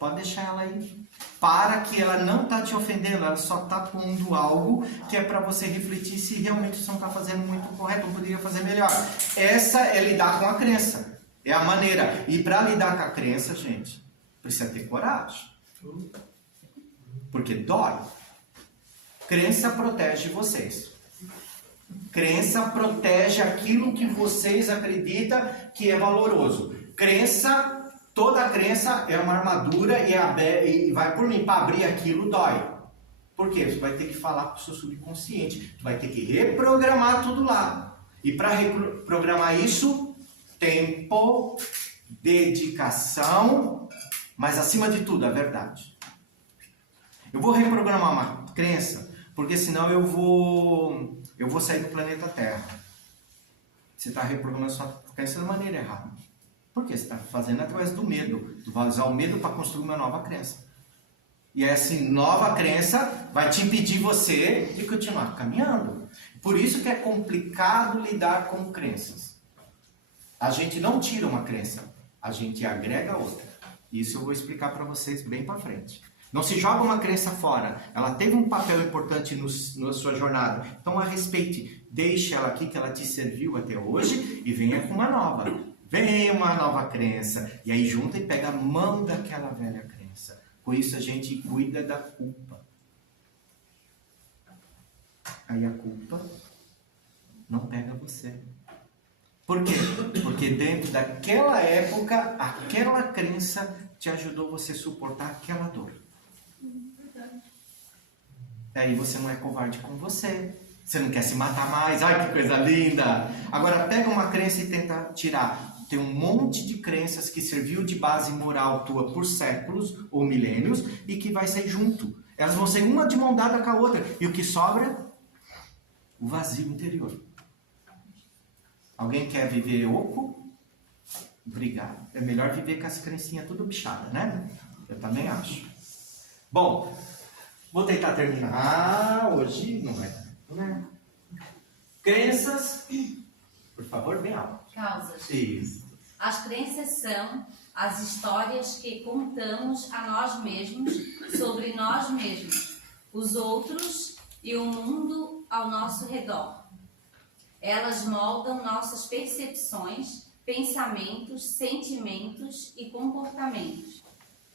Pode deixar ela aí. Para que ela não está te ofendendo, ela só está pondo algo que é para você refletir se realmente você não está fazendo muito correto, ou poderia fazer melhor. Essa é lidar com a crença. É a maneira. E para lidar com a crença, gente, precisa ter coragem. Porque dói. Crença protege vocês. Crença protege aquilo que vocês acreditam que é valoroso. Crença, toda crença é uma armadura e vai por mim para abrir aquilo dói. Por quê? Você vai ter que falar com o seu subconsciente. Você vai ter que reprogramar tudo lá. E para reprogramar isso, tempo, dedicação, mas acima de tudo, a verdade. Eu vou reprogramar uma crença, porque senão eu vou sair do planeta Terra. Você está reprogramando sua crença da maneira errada. Por quê? Você está fazendo através do medo. Tu vai usar o medo para construir uma nova crença. E essa nova crença vai te impedir você de continuar caminhando. Por isso que é complicado lidar com crenças. A gente não tira uma crença, a gente agrega outra. Isso eu vou explicar para vocês bem para frente. Não se joga uma crença fora. Ela teve um papel importante na sua jornada. Então a respeite. Deixe ela aqui que ela te serviu até hoje e venha com uma nova. Venha uma nova crença. E aí junta e pega a mão daquela velha crença. Com isso a gente cuida da culpa. Aí a culpa não pega você. Por quê? Porque dentro daquela época, aquela crença te ajudou você a suportar aquela dor. Aí você não é covarde com você. Você não quer se matar mais. Ai, que coisa linda. Agora pega uma crença e tenta tirar. Tem um monte de crenças que serviu de base moral tua por séculos ou milênios e que vai sair junto. Elas vão sair uma de mão dada com a outra. E o que sobra? O vazio interior. Alguém quer viver oco? Obrigado. É melhor viver com as crencinhas tudo bichada, né? Eu também acho. Bom, vou tentar terminar hoje. Não vai dar, né? Crenças. Por favor, bem alto. Causas. Isso. As crenças são as histórias que contamos a nós mesmos sobre nós mesmos, os outros e o mundo ao nosso redor. Elas moldam nossas percepções, pensamentos, sentimentos e comportamentos.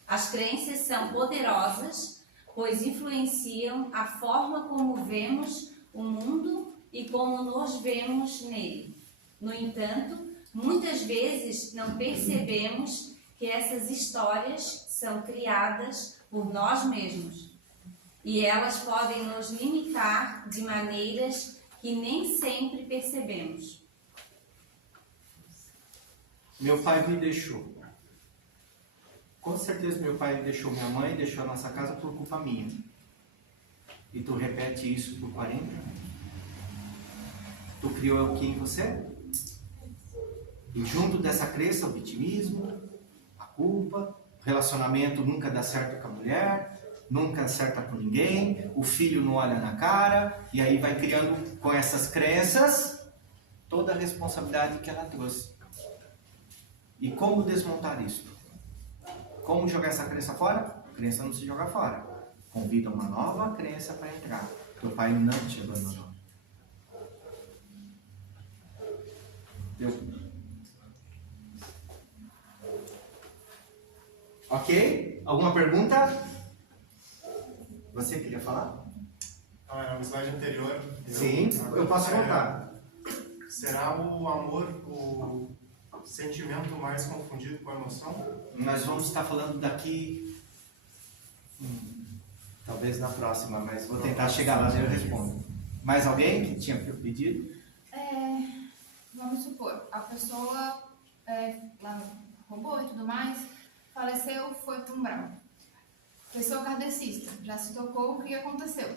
As crenças são poderosas, pois influenciam a forma como vemos o mundo e como nos vemos nele. No entanto, muitas vezes não percebemos que essas histórias são criadas por nós mesmos e elas podem nos limitar de maneiras que nem sempre percebemos. Meu pai me deixou. Com certeza meu pai deixou minha mãe, deixou a nossa casa por culpa minha. E tu repete isso por 40 anos. Tu criou o que em você? E junto dessa crença, o vitimismo, a culpa, o relacionamento nunca dá certo com a mulher, nunca acerta com ninguém, o filho não olha na cara, e aí vai criando com essas crenças toda a responsabilidade que ela trouxe. E como desmontar isso? Como jogar essa crença fora? A crença não se joga fora. Convida uma nova crença para entrar. Teu pai não te abandonou. Ok? Alguma pergunta? Você queria falar? No slide anterior. Sim, eu posso voltar. Será o amor o sentimento mais confundido com a emoção? Nós vamos estar falando daqui. Talvez na próxima, mas vou tentar chegar lá e eu respondo. Mais alguém que tinha pedido? Vamos supor, a pessoa lá roubou e tudo mais, faleceu, foi para um umbral. Pessoa kardecista, já se tocou o que aconteceu.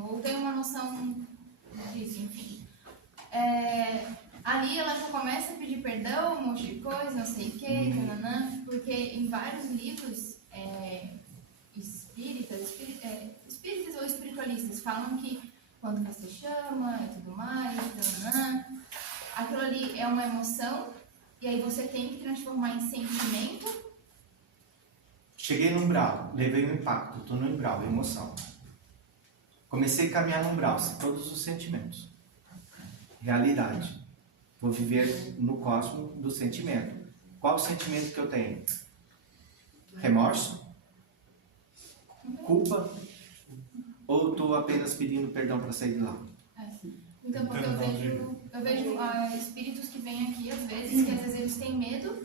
Ou tem uma noção disso, enfim. Ali ela já começa a pedir perdão, um monte de coisa, não sei o que, porque em vários livros espíritas ou espiritualistas falam que quando você chama e tudo mais, aquilo ali é uma emoção e aí você tem que transformar em sentimento. Cheguei no umbral, levei um impacto, estou no umbral, emoção. Comecei a caminhar no umbral, todos os sentimentos. Realidade. Vou viver no cosmos do sentimento. Qual o sentimento que eu tenho? Remorso? Culpa? Ou estou apenas pedindo perdão para sair de lá? Então, porque eu vejo espíritos que vêm aqui, às vezes eles têm medo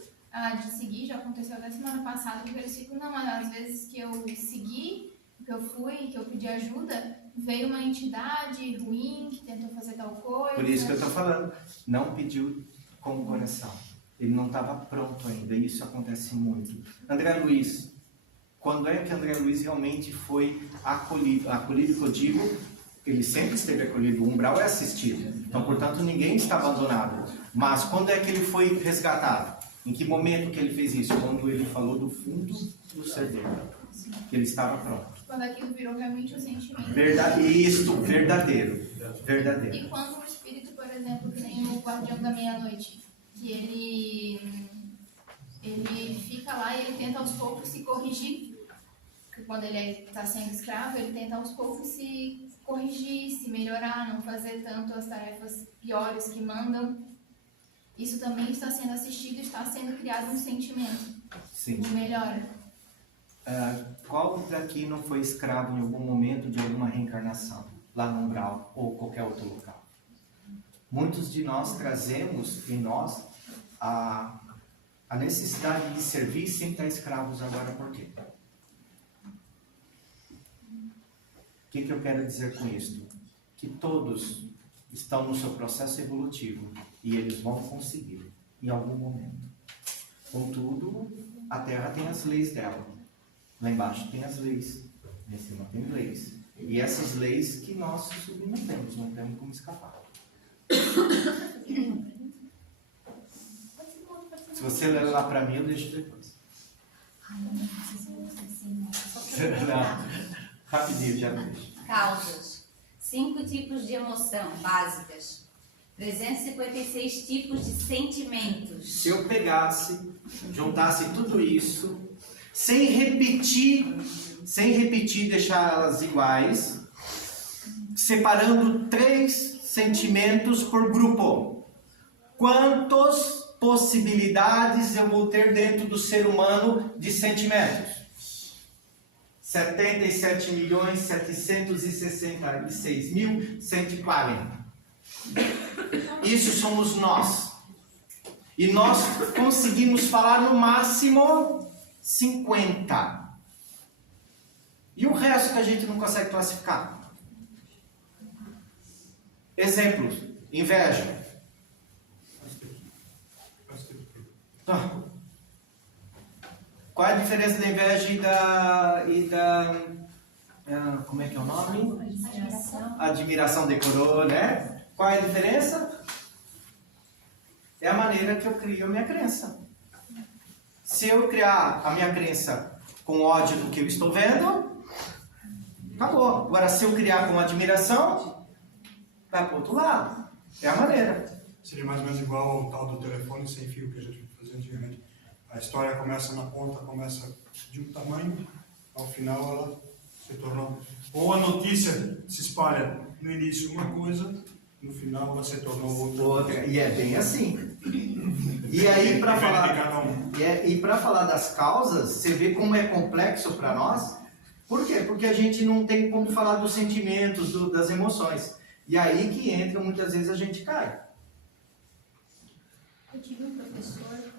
de seguir, já aconteceu até semana passada, porque eles ficam, não, às vezes que eu segui, que eu fui, que eu pedi ajuda, veio uma entidade ruim que tentou fazer tal coisa. Por isso que eu estou falando, não pediu com o coração. Ele não estava pronto ainda, e isso acontece muito. André Luiz, quando é que André Luiz realmente foi acolhido? Acolhido que eu digo, ele sempre esteve acolhido, o umbral é assistido. Então, portanto, ninguém está abandonado. Mas quando é que ele foi resgatado? Em que momento que ele fez isso? Quando ele falou do fundo do ser dele. Que ele estava pronto. Quando aquilo virou realmente um sentimento. Verdadeiro. E quando o espírito, por exemplo, que nem o guardião da meia-noite, que ele fica lá e ele tenta aos poucos se corrigir. Porque quando ele está sendo escravo, ele tenta aos poucos se corrigir, se melhorar, não fazer tanto as tarefas piores que mandam. Isso também está sendo assistido e está sendo criado um sentimento de melhora. Qual daqui não foi escravo em algum momento de alguma reencarnação? Lá no umbral ou qualquer outro local? Muitos de nós trazemos em nós a necessidade de servir sem estar escravos agora. Por quê? O que eu quero dizer com isso? Que todos estão no seu processo evolutivo e eles vão conseguir em algum momento. Contudo, a Terra tem as leis dela. Lá embaixo tem as leis, lá em cima tem leis. E essas leis que nós submetemos, não temos como escapar. Se você ler lá para mim, eu deixo depois. Rapidinho, já deixo. Causas. 5 tipos de emoção básicas. 356 tipos de sentimentos. Se eu pegasse, juntasse tudo isso, sem repetir, deixar elas iguais, separando 3 sentimentos por grupo. Quantas possibilidades eu vou ter dentro do ser humano de sentimentos? 77.766.140. Isso somos nós. E nós conseguimos falar no máximo 50. E o resto que a gente não consegue classificar? Exemplos. Inveja. Qual é a diferença da inveja e da como é que é o nome? Admiração decorou, né? Qual é a diferença? É a maneira que eu crio a minha crença. Se eu criar a minha crença com ódio do que eu estou vendo, acabou. Agora, se eu criar com admiração, vai para o outro lado. É a maneira. Seria mais ou menos igual ao tal do telefone sem fio que a gente fazia antigamente. A história começa na ponta, começa de um tamanho, ao final ela se tornou... Ou a notícia se espalha no início uma coisa, no final ela se tornou outra. E é bem assim. E aí, para falar das causas, você vê como é complexo para nós. Por quê? Porque a gente não tem como falar dos sentimentos, das emoções. E aí que entra, muitas vezes a gente cai. Eu tive um professor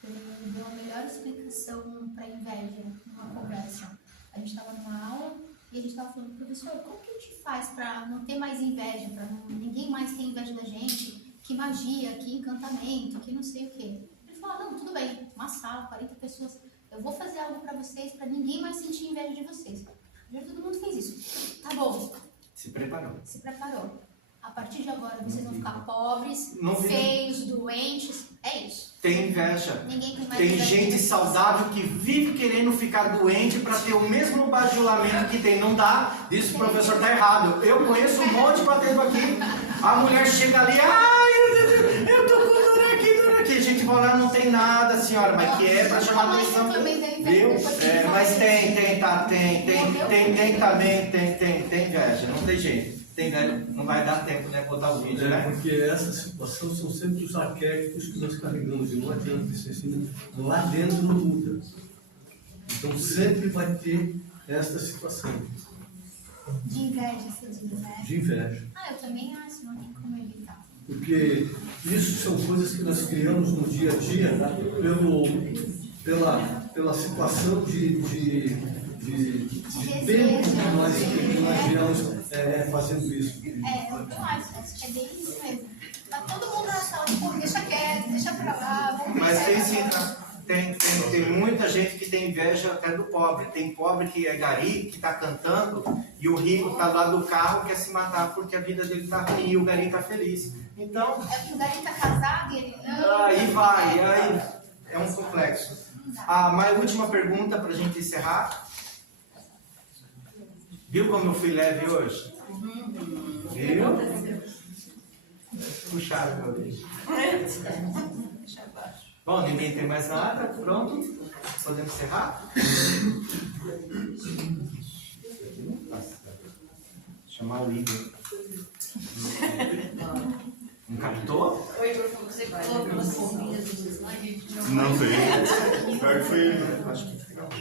que me deu a melhor explicação para inveja numa conversa. A gente estava numa aula e a gente estava falando, professor, como que a gente faz para não ter mais inveja, para ninguém mais ter inveja da gente? Que magia, que encantamento, que não sei o quê. Ele falou, não, tudo bem, uma sala, 40 pessoas, eu vou fazer algo para vocês, para ninguém mais sentir inveja de vocês. Já todo mundo fez isso. Tá bom. Se preparou. Se preparou. A partir de agora, vocês vão ficar pobres, Não feios, doentes. É isso. Tem inveja. Ninguém tem mais Tem inveja gente de vocês. saudável que vive querendo ficar doente para ter o mesmo bajulamento que tem. Não dá. Diz o professor, tá errado. Eu conheço um monte de batendo aqui. A mulher chega ali, ai, eu tô com dor aqui. A gente fala, não tem nada, senhora, mas que é para chamar a atenção. Viu? É, mas tem inveja, não tem jeito. Não vai dar tempo, né, botar o vídeo, né? Porque essa situação são sempre os arquétipos que nós carregamos, e não adianta isso assim, lá dentro não muda. Então sempre vai ter esta situação. De inveja, você diz, né? De inveja. Eu também acho, não tem como evitar. Porque isso são coisas que nós criamos no dia a dia, né? pela situação de tempo que nós viramos fazendo isso. Eu acho que é bem isso mesmo. Tá todo mundo na sala, tipo, deixa quieto, deixa pra lá. Mas tem muita gente que tem inveja até do pobre. Tem pobre que é gari, que está cantando, e o rico está lá do carro, quer se matar porque a vida dele está ruim e o gari está feliz. Então... É porque o gari está casado e ele não... Aí é um complexo. Mas última pergunta para a gente encerrar. Viu como eu fui leve hoje? Viu? Puxaram meu beijo. Bom, ninguém tem mais nada. Pronto? Podemos encerrar? Chamar o Igor. Não captou? Oi, Igor, como você falou pelas bombinhas dos slides? Não sei. Pior que foi. Acho que